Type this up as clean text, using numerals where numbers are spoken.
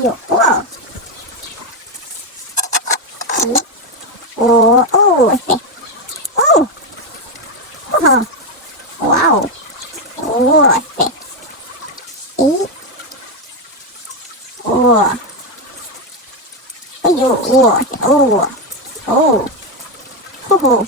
Ой-ой, вау. О, о, о, ага, вау, ось ти. І, о, ой-ой, о, о, о, ху-ху.